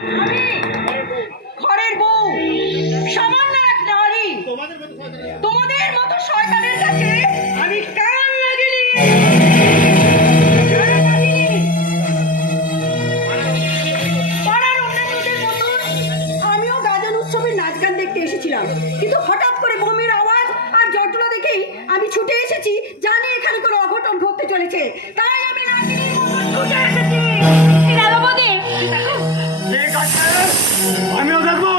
আমি ঘরের বউ, সামান্য এক নারী। তোমাদের মতো শয়তানের কাছে আমি কেন লাগিনি? পাড়ার অন্যান্যদের মতন আমিও গাজন উৎসবের নাচ গান দেখতে এসেছিলাম, কিন্তু হঠাৎ করে বোমের আওয়াজ আর জটলা দেখেই আমি ছুটে এসেছি, জানি এখানে কোনো অঘটন ঘটতে চলেছে। তাই আমি নাগিনীর মতন ছুটে এসেছি। ঠিক আছে, আমিও দেখবো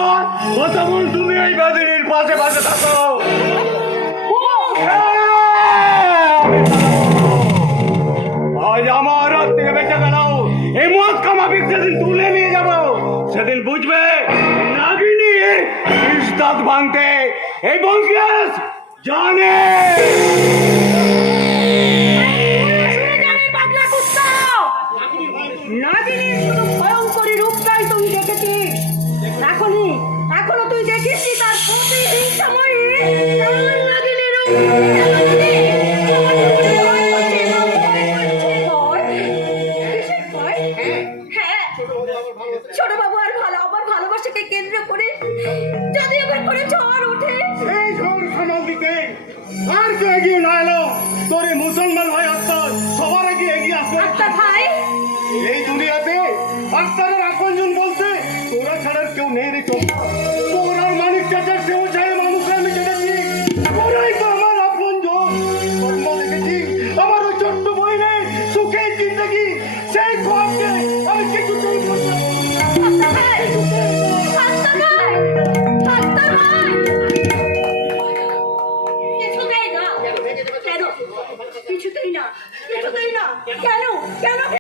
কতক্ষণ তুমি এই বাদিনীর পাশে পাশে থাকো। আজ আমার হাত থেকে বেঁচে গেল, এই মদ কামাবি সেদিন তুলে নিয়ে যাব, সেদিন বুঝবে নাগিনী ইস্তাদ ভাঙতে এই বঙ্গেশ জানে। নাগিনীর শুধু ভয়ঙ্করী রূপটাই তুই দেখেছিস, এখনো তুই দেখিস তার প্রতিদিন সময়ে নাগিনীর রূপ। ছোট বাবু আর আমার ভালোবাসাকে কেন্দ্র করে যদি আবার করে ঝড় ওঠে, এই ঝড় সামাল দিতে আর কেউ এগিয়ে না এলো, তোর এই মুসলমান ভাই আক্তার সবার আগে এগিয়ে আসবে। আক্তার ভাই, এই দুনিয়াতে আক্তারের আপনজন বলতে তোরা ছাড়ার কেউ নেই রে চোখ। তোর আর মানিক চাচার সেও ছাড়ে মানুষকে আমি দেখেছি, তোরাই তো আমার আপনজন। স্বপ্ন দেখেছি আমার ওই ছোট্ট বই নেই সুখের জিন্দগি, সেই খোয়াবকে আমি কিছু